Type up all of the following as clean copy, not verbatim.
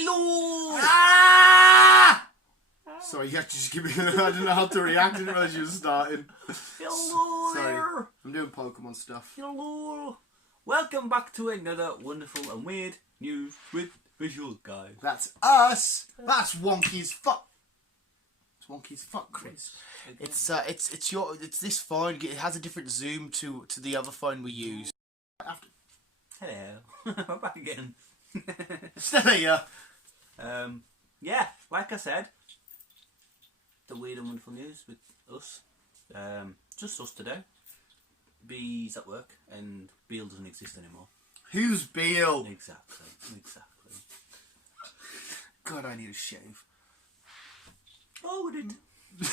Hello! Ah! Sorry, you have to just give me... I don't know how to react. I didn't realise you were starting. Hello Sorry. there! I'm doing Pokemon stuff. Hello! Welcome back to another wonderful and weird news with visual guys. That's us. That's wonky as fuck. It's wonky as fuck, Chris. It's this phone. It has a different zoom to the other phone we use. Hello. We're back again. Still here. Yeah, like I said, the weird and wonderful news with us. Just us today. B's at work and Beale doesn't exist anymore. Who's Beale? Exactly. God, I need a shave. Oh, we did.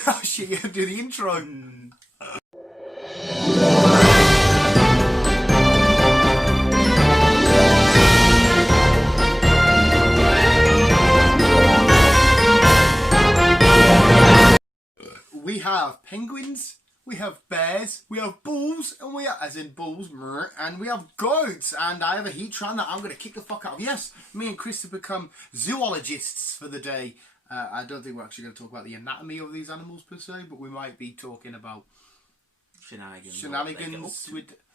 Oh shit, you have to do the intro. We have penguins, we have bears, we have bulls, and we have, as in bulls, and we have goats. And I have a Heatran that I'm going to kick the fuck out of. Yes, me and Chris have become zoologists for the day. I don't think we're actually going to talk about the anatomy of these animals per se, but we might be talking about shenanigans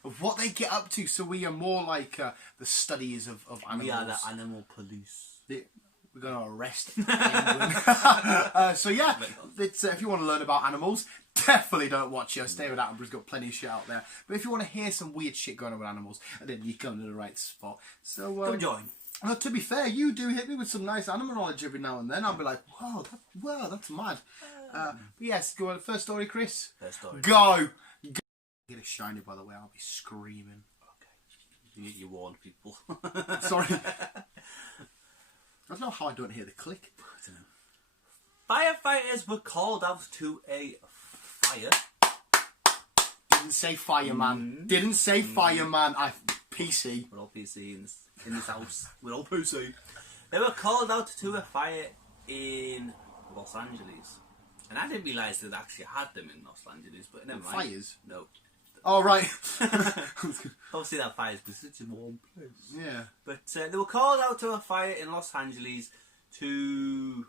of what they get up to. So we are more like the studies of animals. We are the animal police. We're going to arrest a penguin. So yeah, if you want to learn about animals, definitely don't watch us. David Attenborough's got plenty of shit out there. But if you want to hear some weird shit going on with animals, then you come to the right spot. So come join. Well, to be fair, you do hit me with some nice animal knowledge every now and then. I'll be like, wow, that's mad. But yes, go on. First story, Chris. First story. Go. Get a shiny, by the way. I'll be screaming. Okay. You warn people. Sorry. I don't know how I don't hear the click. I don't know. Firefighters were called out to a fire. Didn't say fireman. Didn't say fireman. PC. We're all PC in this house. We're all PC. They were called out to a fire in Los Angeles. And I didn't realise they actually had them in Los Angeles, but never mind. Fires? No. Oh, right. Obviously that fire is such a warm place. Yeah. But they were called out to a fire in Los Angeles to...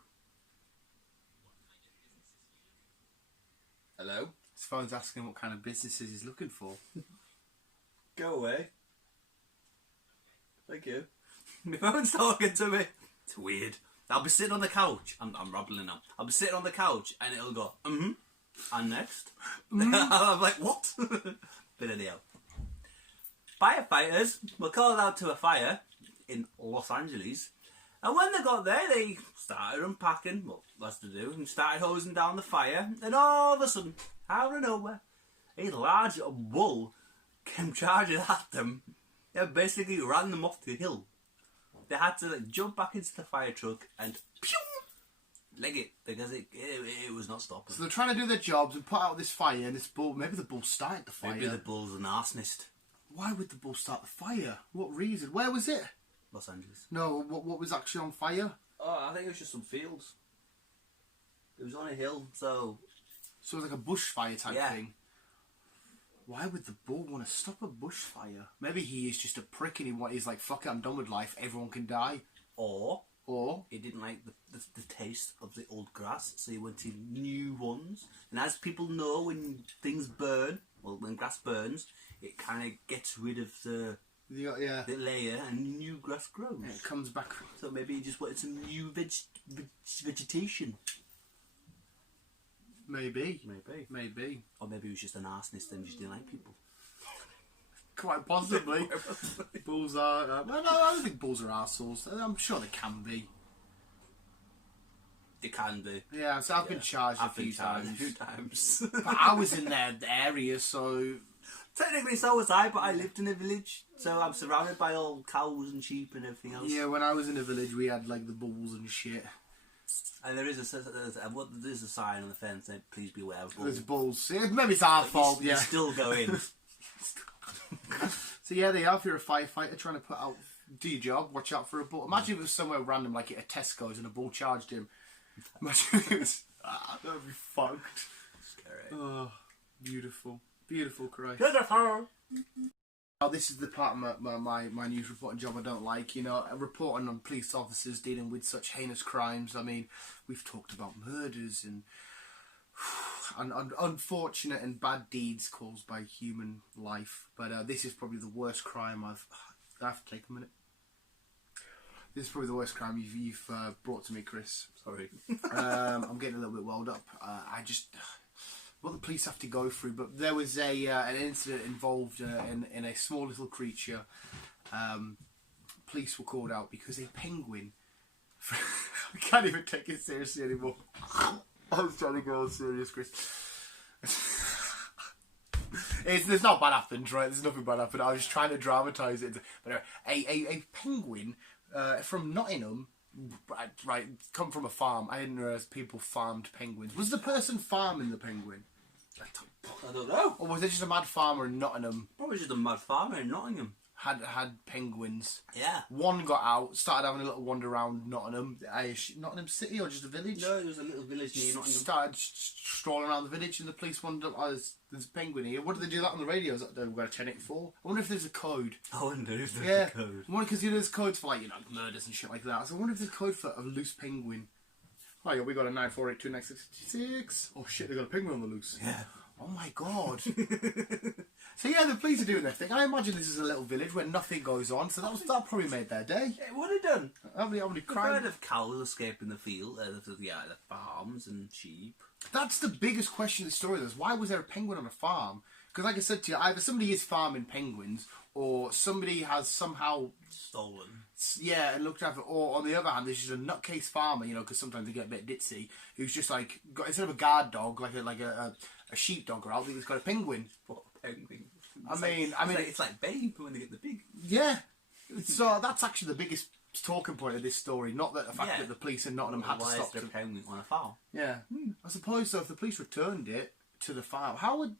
Hello? His phone's asking what kind of businesses he's looking for. Go away. Thank you. My phone's talking to me. It's weird. I'll be sitting on the couch. I'm rambling now. I'll be sitting on the couch and it'll go, and next. I'm like, what? But anyhow. Firefighters were called out to a fire in Los Angeles. And when they got there, they started unpacking, well, that's to do, and started hosing down the fire. And all of a sudden, out of nowhere, a large bull came charging at them and basically ran them off the hill. They had to jump back into the fire truck and pew, leg it because it was not stopping. So they're trying to do their jobs and put out this fire, and this bull, maybe the bull started the fire. Maybe the bull's an arsonist. Why would the bull start the fire? What reason? Where was it? Los Angeles. No, what was actually on fire? Oh, I think it was just some fields. It was on a hill, so... So it was like a bushfire type thing. Why would the bull want to stop a bushfire? Maybe he is just a prick and he's like, fuck it, I'm done with life, everyone can die. Or he didn't like the taste of the old grass, so he went to new ones. And as people know, when things burn, well, when grass burns, it kind of gets rid of the layer and new grass grows. Yeah, it comes back. So maybe he just wanted some new vegetation. Maybe. Or maybe he was just an arsonist and just didn't like people. Quite possibly. Bulls are... well, no, I don't think bulls are arseholes. I'm sure they can be. They can be. Yeah, so I've been charged a few times. But I was in their area, so... Technically so was I, but I lived in a village, so I'm surrounded by all cows and sheep and everything else. Yeah, when I was in a village, we had like the bulls and shit. And there's a sign on the fence saying, please beware of bulls. There's bulls. Yeah, maybe it's our fault, You still go in. So yeah, they are. If you're a firefighter trying to do your job, watch out for a bull. Imagine if it was somewhere random, like at Tesco's, and a bull charged him. Imagine if it was... that would be fucked. Scary. Oh, beautiful. Beautiful cry. Beautiful. Oh, this is the part of my news reporting job I don't like. You know, reporting on police officers dealing with such heinous crimes. I mean, we've talked about murders and unfortunate and bad deeds caused by human life. But this is probably the worst crime I have to take a minute. This is probably the worst crime you've brought to me, Chris. Sorry. I'm getting a little bit welled up. What the police have to go through, but there was an incident involved in a small little creature. Police were called out because a penguin. I can't even take it seriously anymore. I was trying to go serious, Chris. There's not bad happened, right? There's nothing bad happened. I was just trying to dramatise it. But anyway, a penguin from Nottingham. Right, come from a farm. I didn't realise people farmed penguins. Was the person farming the penguin? I don't know. Or was it just a mad farmer in Nottingham? Probably just a mad farmer in Nottingham. Had penguins. Yeah. One got out, started having a little wander around Nottingham. Nottingham City or just a village? No, it was a little village near Nottingham. Started strolling around the village and the police wondered, oh, there's a penguin here. What did they do that on the radio? Is that we've got a 1084? I wonder if there's a code. I wonder if there's a code. I wonder because there's codes for like, murders and shit like that. So I wonder if there's a code for a loose penguin. Oh yeah, we got a 9482966. Oh shit, they got a penguin on the loose. Yeah. Oh my god. So yeah, the police are doing their thing. I imagine this is a little village where nothing goes on, so that probably made their day. It would have done. How many I've heard of cows escaping the field, the farms and sheep. That's the biggest question in the story, though, is why was there a penguin on a farm? Because like I said to you, either somebody is farming penguins, or somebody has somehow stolen. Yeah, and looked after. Or on the other hand, there's just a nutcase farmer, because sometimes they get a bit ditzy, who's just like got, instead of a guard dog, like a sheepdog or something, he's got a penguin. What a penguin? I mean, it's like Babe when they get the pig. Yeah. So that's actually the biggest talking point of this story, not that the fact that the police in Nottingham had to stop. Why is there a penguin on a farm? Yeah. I suppose so. If the police returned it to the farm, how would?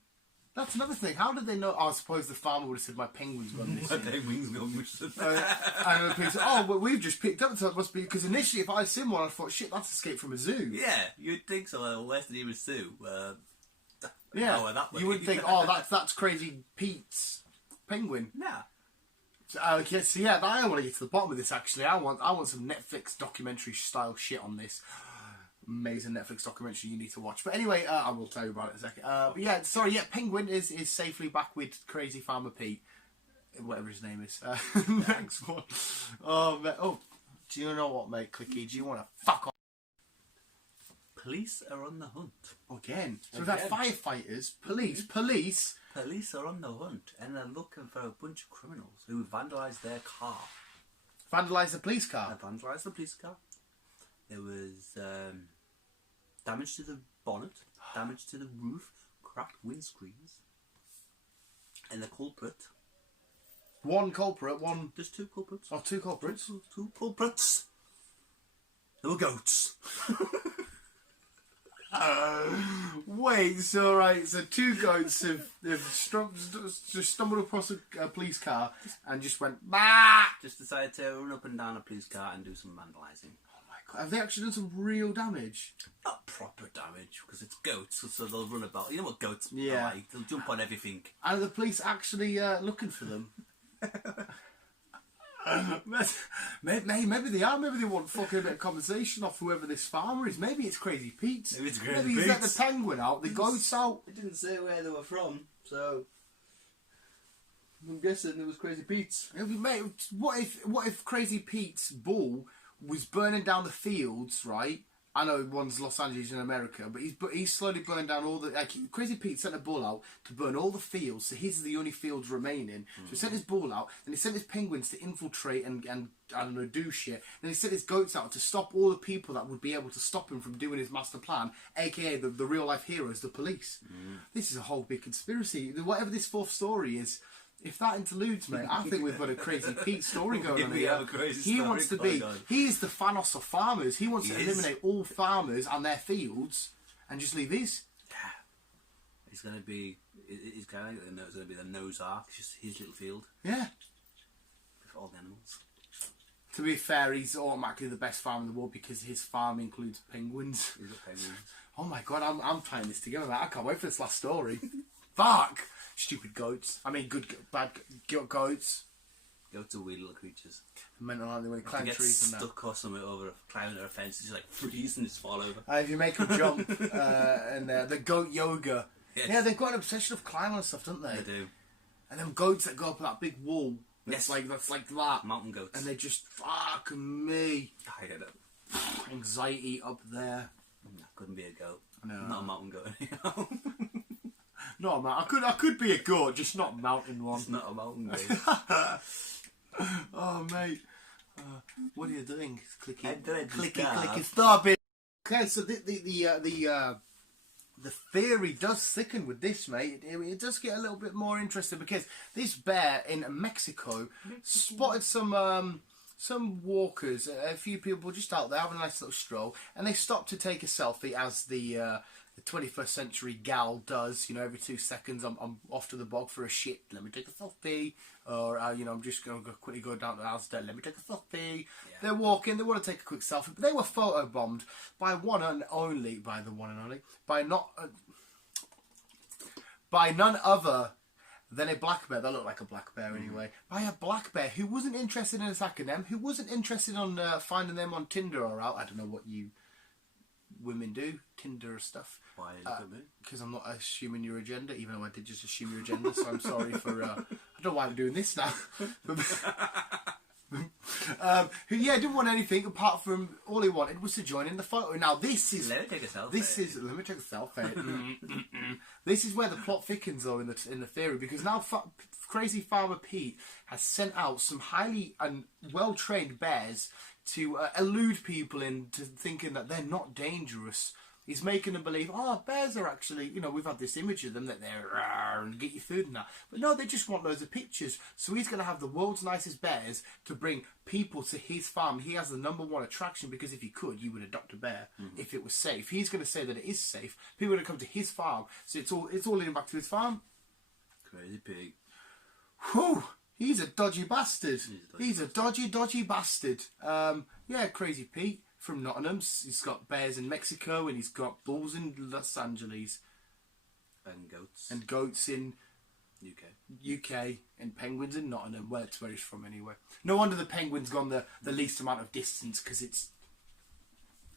That's another thing. How did they know? I suppose the farmer would have said, "My penguin's gone missing." My penguin's gone missing. And the police said, "Oh, well, we've just picked up." So it must be because initially, if I seen one, I thought, "Shit, that's escaped from a zoo." Yeah, you'd think so. Where's the nearest zoo? Yeah, you would think, "Oh, that's Crazy Pete's penguin." Nah. So I want to get to the bottom of this. Actually, I want some Netflix documentary style shit on this. Amazing Netflix documentary you need to watch. But anyway, I will tell you about it in a second. But yeah, sorry, Penguin is safely back with Crazy Farmer Pete, whatever his name is. Next one. Oh, mate. Oh, do you know what, mate? Clicky, do you want to fuck off? Police are on the hunt. Again. So we've had firefighters, police. Police are on the hunt and they're looking for a bunch of criminals who vandalised their car. Vandalised the police car? Vandalised the police car. There was damage to the bonnet, damage to the roof, cracked windscreens, and the culprit. One culprit, one... There's two culprits. Oh, two culprits? Two culprits. They were goats. Wait, so right, so two goats have just stumbled across a police car and just went, bah! Just decided to run up and down a police car and do some vandalising. Have they actually done some real damage? Not proper damage, because it's goats, so they'll run about. You know what goats are like? They'll jump on everything. And are the police actually looking for them? Maybe they are. Maybe they want fucking a bit of compensation off whoever this farmer is. Maybe it's Crazy Pete. Maybe he's let the penguin out, the goats out. It didn't say where they were from, so I'm guessing it was Crazy Pete's. Mate, what if Crazy Pete's bull was burning down the fields, right? I know one's Los Angeles in America, but he's slowly burning down all the... Crazy Pete sent a bull out to burn all the fields, so his are the only fields remaining. So he sent his bull out, then he sent his penguins to infiltrate and I don't know, do shit. Then he sent his goats out to stop all the people that would be able to stop him from doing his master plan, aka the real-life heroes, the police. This is a whole big conspiracy. Whatever this fourth story is... If that interludes, mate, I think we've got a Crazy Pete story going on here. He wants to be... He is the Thanos of farmers. He wants to eliminate all farmers and their fields and just leave his. Yeah. He's going to be... He's going to be the nose arc. It's just his little field. Yeah. With all the animals. To be fair, he's automatically the best farmer in the world because his farm includes penguins. He's got penguins. Oh my god, I'm tying this together. I can't wait for this last story. Fuck! Stupid goats. I mean, bad goats. Goats are weird little creatures. Mental, aren't they, when they climb Get trees and that. stuck or something over climbing over a fence, just like freeze and just fall over. If you make them jump, and the goat yoga. Yes. Yeah, they've got an obsession of climbing and stuff, don't they? They do. And them goats that go up that big wall. That's Yes. like that. Mountain goats. And they just fucking me. I get it. Anxiety up there. That couldn't be a goat. No. Not a mountain goat anyhow. No, man. I could be a goat, just not a mountain one. It's not a mountain goat. Oh, mate. What are you doing? Clicky, Stop. clicky, stop it. Okay, so the theory does thicken with this, mate. It does get a little bit more interesting because this bear in Mexico spotted some walkers, a few people just out there having a nice little stroll, and they stopped to take a selfie, as the 21st century gal does. You know, every 2 seconds I'm off to the bog for a shit, let me take a selfie, or you know, I'm just going to quickly go down to the house, let me take a selfie. Yeah. They're walking, they want to take a quick selfie, but they were photobombed by none other than a black bear. That looked like a black bear anyway. By a black bear who wasn't interested in attacking them, who wasn't interested on finding them on Tinder or out. I don't know what you women do, Tinder stuff. Why look at me? Because I'm not assuming your agenda, even though I did just assume your agenda, so I'm sorry for... I don't know why I'm doing this now. Who didn't want anything apart from all he wanted was to join in the photo. Now this is... Let me take a selfie. Let me take a selfie. This is where the plot thickens, though, in the theory, because now Crazy Farmer Pete has sent out some highly and well-trained bears to elude people into thinking that they're not dangerous. He's making them believe, bears are actually, you know, we've had this image of them that they're and get you food and that. But no, they just want loads of pictures. So he's going to have the world's nicest bears to bring people to his farm. He has the #1 attraction, because if you could, you would adopt a bear if it was safe. He's going to say that it is safe. People are going to come to his farm. So it's all leading back to his farm. Crazy pig. Whew. He's a dodgy bastard. He's a dodgy bastard. Crazy Pete from Nottingham. He's got bears in Mexico, and he's got bulls in Los Angeles. And goats. And goats in UK. And penguins in Nottingham. Well, it's where he's from anyway. No wonder the penguin's gone the least amount of distance, because it's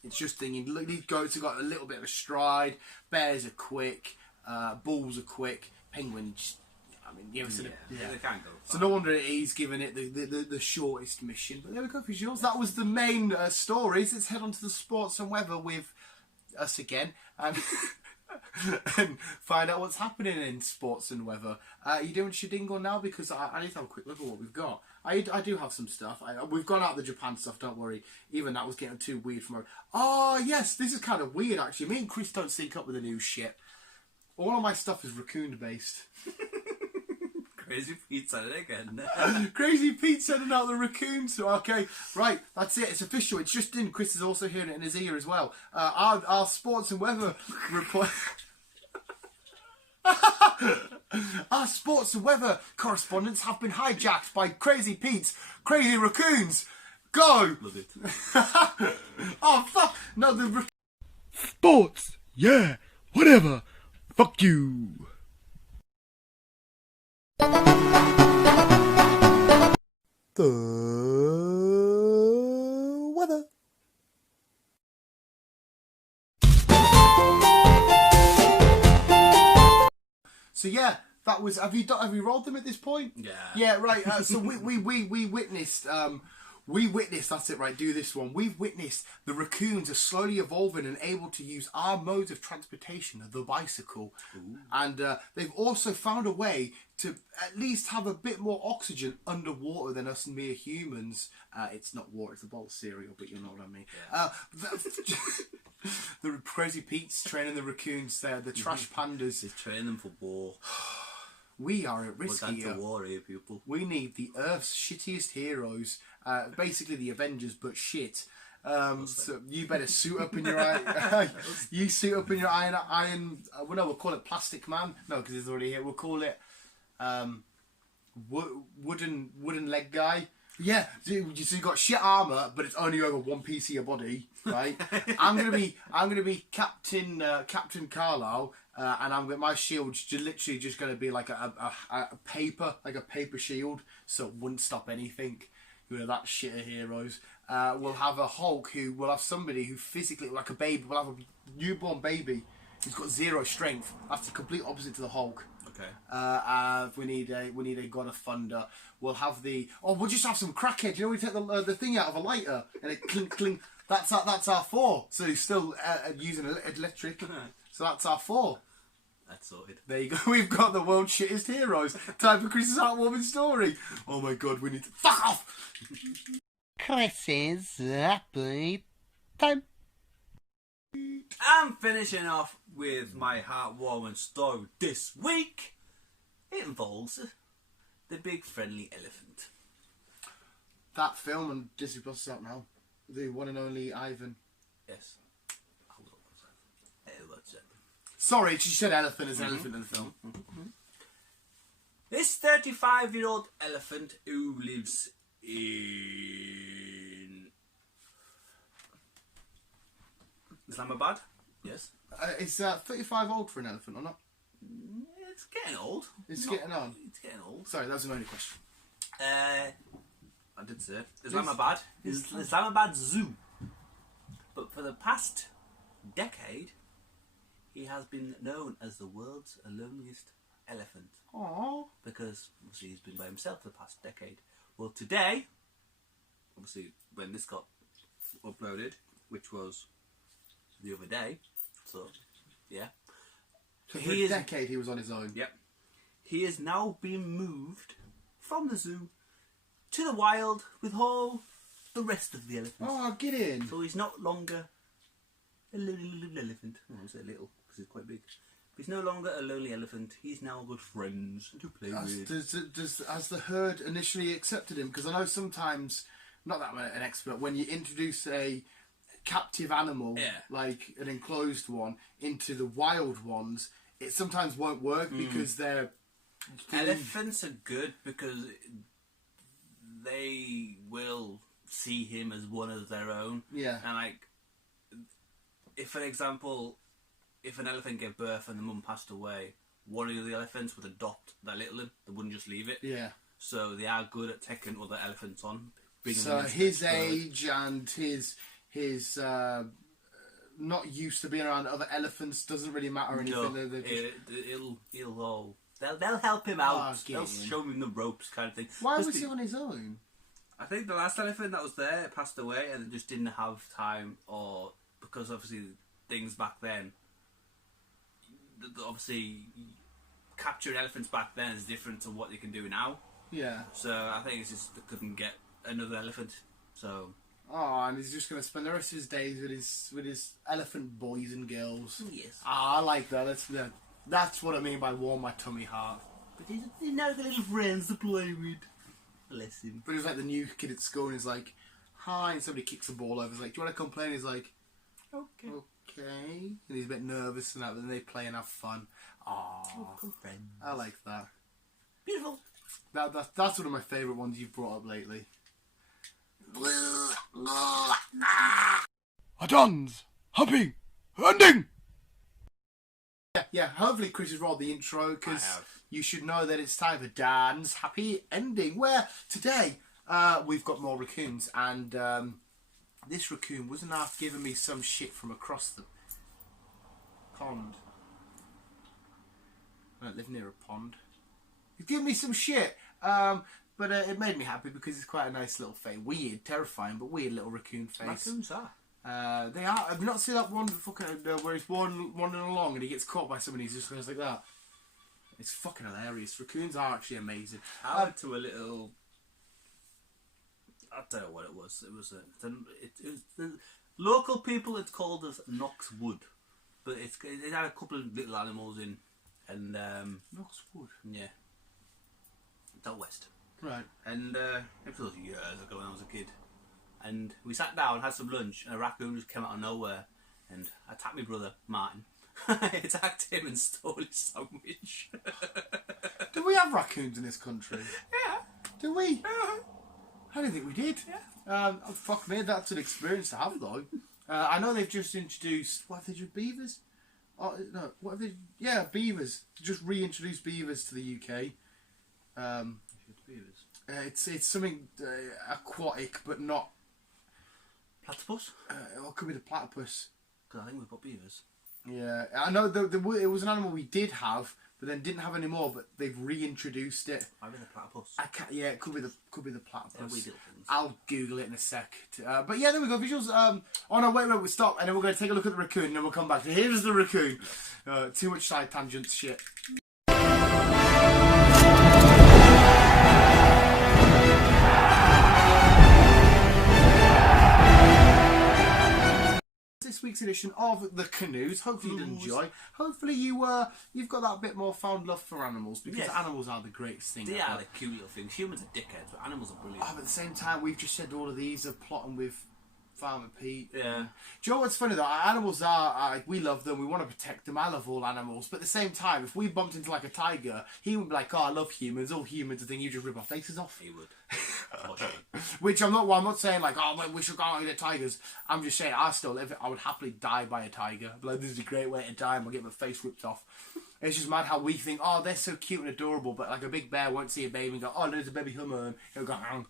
just thinking, look, these goats have got a little bit of a stride. Bears are quick. Bulls are quick. Penguins... they can't go far. So no wonder he's given it the shortest mission. But there we go, visuals. That was the main stories. Let's head on to the sports and weather with us again, and find out what's happening in sports and weather. You doing Shadingle now? Because I need to have a quick look at what we've got. I do have some stuff. We've gone out the Japan stuff, don't worry. Even that was getting too weird for me. Oh, yes, this is kind of weird, actually. Me and Chris don't sync up with the new shit. All of my stuff is raccoon-based. Crazy Pete said it again. Crazy Pete sending out the raccoons. Okay, right, that's it. It's official. It's just in. Chris is also hearing it in his ear as well. Our sports and weather report. Our sports and weather correspondents have been hijacked by Crazy Pete's crazy raccoons. Go! Love it. Oh, fuck! No, the Sports, yeah, whatever. Fuck you. The weather. So yeah, that was. Have you rolled them at this point? Yeah. Yeah, right. So we witnessed. We witnessed, that's it, right, do this one. We've witnessed the raccoons are slowly evolving and able to use our modes of transportation, the bicycle. Ooh. And they've also found a way to at least have a bit more oxygen underwater than us mere humans. It's not water, it's a bowl of cereal, but you know what I mean. Yeah. The Crazy Pete's training the raccoons there, the trash pandas. He's training them for war. We are at risk here. We're war here, people. We need the Earth's shittiest heroes. Basically the Avengers, but shit. So you better suit up in your iron. You suit up in your iron. Well, no, we'll call it Plastic Man. No, because he's already here. We'll call it wooden leg guy. Yeah, so you got shit armor, but it's only over one piece of your body, right? I'm gonna be Captain Carlisle, and my shield's literally just going to be like a paper shield, so it wouldn't stop anything. We're that shit of heroes. We'll have a Hulk we'll have somebody who physically, like a baby, we'll have a newborn baby who's got 0 strength. That's the complete opposite to the Hulk. Okay. We need a God of Thunder. We'll have we'll just have some crackhead. You know, we take the thing out of a lighter and it clink clink. That's our 4. So he's still using electric. So that's our 4. That's sorted. There you go. We've got the world's shittest heroes. Time for Chris's heartwarming story. Oh my God, we need to fuck off. Chris's happy time. I'm finishing off with my heartwarming story this week. It involves the big friendly elephant. That film on Disney Plus is out now. The one and only Ivan. Yes. Sorry, she said elephant as elephant in the film. This 35-year-old elephant who lives in Islamabad. Yes. Is 35 old for an elephant or not? It's getting old. It's getting on. It's getting old. Sorry, that was my only question. I did say it. Islamabad is Islamabad Zoo. But for the past decade, he has been known as the world's loneliest elephant. Aww. Because obviously he's been by himself for the past decade. Well, today, obviously when this got uploaded, which was the other day, so yeah. So for a decade he was on his own. Yep. He is now being moved from the zoo to the wild with all the rest of the elephants. Oh, get in. So he's no longer a lonely little elephant. Oh, I say little because he's quite big. He's no longer a lonely elephant. He's now got friends to play with. Has the herd initially accepted him? Because I know sometimes, not that I'm an expert, when you introduce a captive animal, like an enclosed one, into the wild ones, it sometimes won't work because they're... Elephants are good because they will see him as one of their own. Yeah. And like, if for example, if an elephant gave birth and the mum passed away, one of the elephants would adopt that little one. They wouldn't just leave it. Yeah. So they are good at taking other elephants on. So his age and his not used to being around other elephants doesn't really matter or anything. No, they'll help him out. They'll show him the ropes, kind of thing. Why was he on his own? I think the last elephant that was there passed away, and it just didn't have time, or because obviously things back then. Obviously, capturing elephants back then is different to what you can do now. Yeah. So I think it's just they couldn't get another elephant. So. Oh, and he's just going to spend the rest of his days with his elephant boys and girls. Yes. Ah, I like that. That's what I mean by warm my tummy heart. But he's now got little friends to play with. Bless him. But he was like the new kid at school, and he's like, "Hi," and somebody kicks the ball over. He's like, "Do you want to come play?" And he's like, "Okay." Okay. And he's a bit nervous and that, but then they play and have fun. Aww. Friends. I like that. Beautiful. That's one of my favourite ones you've brought up lately. A dance, happy ending. Yeah. Hopefully Chris has rolled the intro because you should know that it's time for Dan's happy ending. Where today we've got more raccoons, and this raccoon wasn't half giving me some shit from across the pond. I don't live near a pond. He's giving me some shit. But it made me happy because it's quite a nice little face. Weird, terrifying, but weird little raccoon face. Raccoons are. They are. Have you not seen that one fucking where he's wandering along and he gets caught by somebody? He just goes like that. It's fucking hilarious. Raccoons are actually amazing. I went to a little. I don't know what it was. It was the local people. It's called as Knox Wood, but it had a couple of little animals in, and Knox Wood. Yeah. It's out west. Right. And it was years ago when I was a kid. And we sat down, had some lunch, and a raccoon just came out of nowhere and attacked my brother, Martin. I attacked him and stole his sandwich. Do we have raccoons in this country? Yeah. Do we? Yeah. I don't think we did. Yeah. Fuck me, that's an experience to have though. I know they've just introduced, what have they introduced, beavers? Oh no, what have they? Yeah, beavers. Just reintroduced beavers to the UK. Beavers. It's something aquatic, but not. Platypus? Or it could be the platypus. Because I think we've got beavers. Yeah, I know it was an animal we did have, but then didn't have anymore. But they've reintroduced it. I mean the platypus. Yeah, it could be the platypus. They're wee little things. I'll Google it in a sec. But yeah, there we go. Visuals. Oh no, wait, we stop, and then we're going to take a look at the raccoon, and then we'll come back. Here's the raccoon. Too much side tangent shit. This week's edition of the Canoes. Hopefully you did enjoy. Hopefully you've got that bit more found love for animals, because animals are the greatest thing. They are the cute little things. Humans are dickheads, but animals are brilliant. But at the same time, we've just said all of these are plotting with Farmer Pete. Yeah. Do you know what's funny though? Animals are we love them. We want to protect them. I love all animals. But at the same time, if we bumped into like a tiger, he would be like, "Oh, I love humans. All humans are thing. You just rip our faces off." He would. Which I'm not saying like, "Oh, we should go out and get tigers." I'm just saying I still live it. I would happily die by a tiger. Like, this is a great way to die, and I'll get my face ripped off. It's just mad how we think, "Oh, they're so cute and adorable," but like a big bear won't see a baby and go, "Oh, there's a baby hummer," and he'll go, "Hang."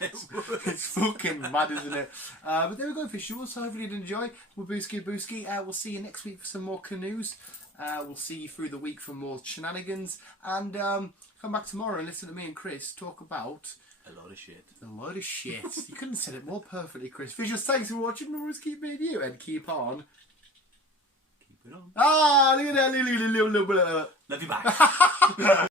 It's fucking mad, isn't it? But there we go, visuals. So hopefully you enjoy. We're Booski. We'll see you next week for some more canoes. We'll see you through the week for more shenanigans. And come back tomorrow and listen to me and Chris talk about a load of shit. A load of shit. You couldn't have said it more perfectly, Chris. Visuals, thanks for watching. Remember to keep being you and keep on. Keep it on. Ah, look at that. Love you back.